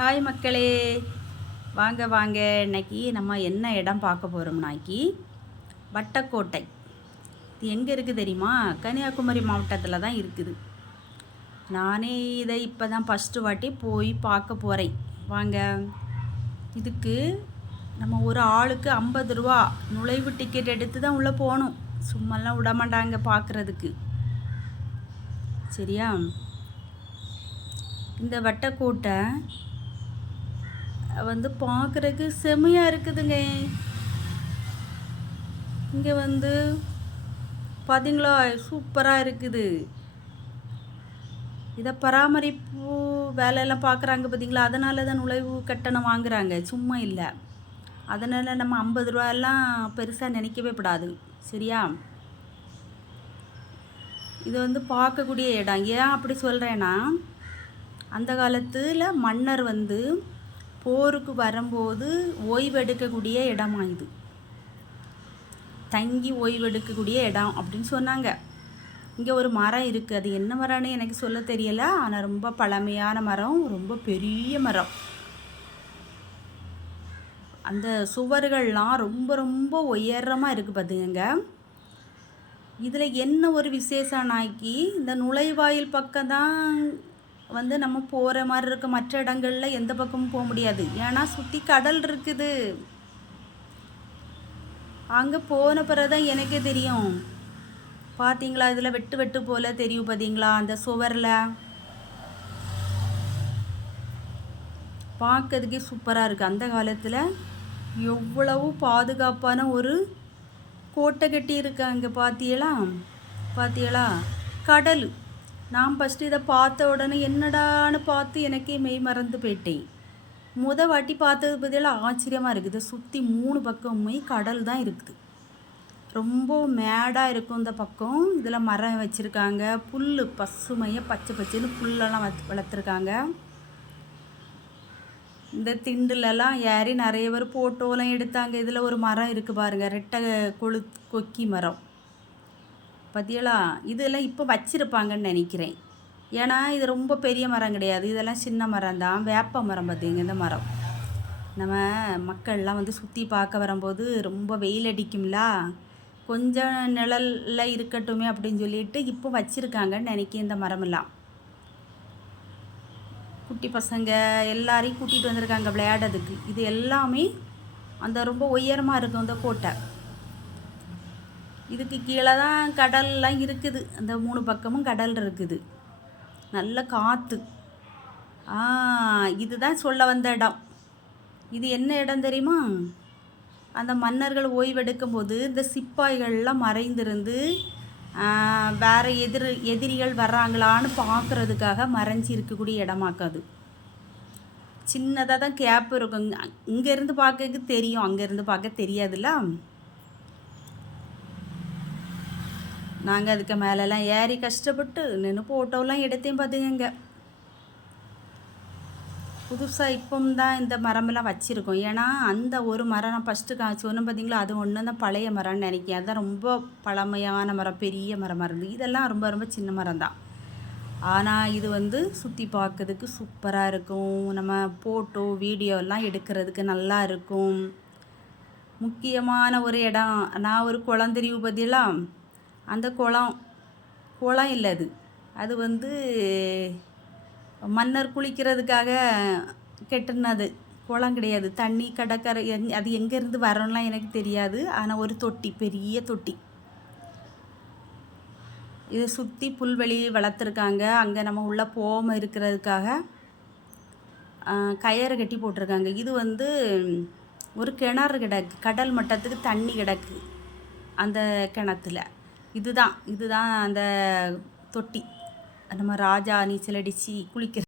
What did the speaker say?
Hi மக்களே. வாங்க வாங்க. இன்னைக்கு நம்ம என்ன இடம் பார்க்க போகிறோம்னாக்கி வட்டக்கோட்டை. இது எங்கே இருக்குது தெரியுமா? கன்னியாகுமரி மாவட்டத்தில் தான் இருக்குது. நானே இதை இப்போ தான் ஃபஸ்ட்டு வாட்டி போய் பார்க்க போகிறேன் வாங்க. இதுக்கு நம்ம ஒரு ஆளுக்கு ஐம்பது ரூபா நுழைவு டிக்கெட் எடுத்து தான் உள்ளே போகணும். சும்மாலாம் விட மாட்டாங்க பார்க்குறதுக்கு. சரியா? இந்த வட்டக்கோட்டை வந்து பார்க்குறதுக்கு செம்மையாக இருக்குதுங்க. இங்கே வந்து பார்த்தீங்களா சூப்பராக இருக்குது. இதை பராமரிப்பு வேலையெல்லாம் பார்க்குறாங்க பார்த்தீங்களா அதனால தான் நுழைவு கட்டணம் வாங்குறாங்க. சும்மா இல்லை. அதனால் நம்ம ஐம்பது ரூபாயெல்லாம் பெருசாக நினைக்கவே கூடாது. சரியா? இது வந்து பார்க்கக்கூடிய இடம். ஏன் அப்படி சொல்கிறேன்னா அந்த காலத்தில் மன்னர் வந்து போருக்கு வரும்போது ஓய்வெடுக்கக்கூடிய இடமா இது. தங்கி ஓய்வெடுக்கக்கூடிய இடம் அப்படின்னு சொன்னாங்க. இங்கே ஒரு மரம் இருக்குது அது என்ன மரம்னு எனக்கு சொல்ல தெரியலை. ஆனால் ரொம்ப பழமையான மரம். ரொம்ப பெரிய மரம். அந்த சுவர்கள்லாம் ரொம்ப ரொம்ப உயரமாக இருக்குது பார்த்துங்க இதில் என்ன ஒரு விசேஷம்னாக்கி இந்த நுழைவாயில் பக்கம் தான் வந்து நம்ம போகிற மாதிரி இருக்க மற்ற இடங்களில் எந்த பக்கமும் போக முடியாது. ஏன்னா சுற்றி கடல் இருக்குது. அங்கே போன பிறகு தான் எனக்கே தெரியும். பார்த்தீங்களா இதில் வெட்டு வெட்டு போல் தெரியும் பார்த்தீங்களா அந்த சுவரில். பார்க்கறதுக்கே சூப்பராக இருக்குது அந்த காலத்தில் எவ்வளவு பாதுகாப்பான ஒரு கோட்டை கட்டி இருக்காங்க பார்த்தியலாம் பார்த்தியலா கடல். நான் ஃபஸ்ட்டு இதை பார்த்த உடனே என்னடான்னு பார்த்து எனக்கே மெய் மறந்து போயிட்டேன் முத வாட்டி பார்த்தது பதிலாக ஆச்சரியமாக இருக்குது. சுற்றி மூணு பக்கமுமே கடல் தான் இருக்குது. ரொம்ப மேடாக இருக்கும் இந்த பக்கம். இதில் மரம் வச்சுருக்காங்க. புல் பசுமையாக பச்சை பச்சைன்னு புல்லெல்லாம் வத் வளர்த்துருக்காங்க. இந்த திண்டுலலாம் ஏறி நிறைய பேர் ஃபோட்டோலாம் எடுத்தாங்க. இதில் ஒரு மரம் இருக்குது பாருங்கள் ரெட்டை கொழு கொக்கி மரம். பார்த்தீங்களா இதெல்லாம் இப்போ வச்சுருப்பாங்கன்னு நினைக்கிறேன். ஏன்னா இது ரொம்ப பெரிய மரம் கிடையாது. இதெல்லாம் சின்ன மரம் தான். வேப்ப மரம் பார்த்தீங்க இந்த மரம்? நம்ம மக்கள்லாம் வந்து சுற்றி பார்க்க வரும்போது ரொம்ப வெயில் அடிக்கும்ல. கொஞ்சம் நிழலில் இருக்கட்டுமே அப்படின்னு சொல்லிட்டு இப்போ வச்சுருக்காங்கன்னு நினைக்கிறேன் இந்த மரமெல்லாம். குட்டி பசங்க எல்லாரையும் கூட்டிகிட்டு வந்திருக்காங்க விளையாடுறதுக்கு. இது எல்லாமே அந்த ரொம்ப உயரமாக இருக்கும் அந்த கோட்டை. இதுக்கு கீழே தான் கடல்லாம் இருக்குது. அந்த மூணு பக்கமும் கடல் இருக்குது. நல்ல காற்று ஆ இதுதான் சொல்ல வந்த இடம். இது என்ன இடம் தெரியுமா? அந்த மன்னர்கள் ஓய்வெடுக்கும் போது இந்த சிப்பாய்கள்லாம் மறைந்திருந்து வேறு எதிர் எதிரிகள் வர்றாங்களான்னு பார்க்குறதுக்காக மறைஞ்சி இருக்கக்கூடிய இடமாக்காது சின்னதாக தான் கேப் இருக்கும். இங்கேருந்து பார்க்க தெரியும். அங்கேருந்து பார்க்க தெரியாதுல்ல? நாங்கள் அதுக்கு மேலெல்லாம் ஏறி கஷ்டப்பட்டு நின்று ஃபோட்டோலாம் எடுத்தேன் பார்த்துங்க புதுசாக இப்போ தான் இந்த மரமெல்லாம் வச்சுருக்கோம். ஏன்னா அந்த ஒரு மரம் நான் ஃபஸ்ட்டு கா சொன்னேன் பார்த்தீங்களா அது ஒன்று தான் பழைய மரம்னு நினைக்கிறேன். அதுதான் ரொம்ப பழமையான மரம் பெரிய மரமாக இருந்து இதெல்லாம் ரொம்ப ரொம்ப சின்ன மரம் தான் ஆனால் இது வந்து சுற்றி பார்க்கறதுக்கு சூப்பராக இருக்கும். நம்ம ஃபோட்டோ வீடியோலாம் எடுக்கிறதுக்கு நல்லா இருக்கும். முக்கியமான ஒரு இடம். நான் ஒரு குளம் பதிலாக அந்த குளம் குளம் இல்லை அது. அது வந்து மன்னர் குளிக்கிறதுக்காக கெட்டுனது. குளம் கிடையாது. தண்ணி கடற்கரை எங் அது எங்கேருந்து வரோம்லாம் எனக்கு தெரியாது. ஆனால் ஒரு தொட்டி பெரிய தொட்டி. இதை சுற்றி புல்வெளி வளர்த்துருக்காங்க. அங்கே நம்ம உள்ளே போகாமல் இருக்கிறதுக்காக கயறு கட்டி போட்டிருக்காங்க. இது வந்து ஒரு கிணறு கிடக்கு. கடல் மட்டத்துக்கு தண்ணி கிடக்கு. அந்த கிணத்துல. இதுதான் இதுதான் அந்த தொட்டி. நம்ம ராஜா நீச்சல் அடித்து குளிக்கிற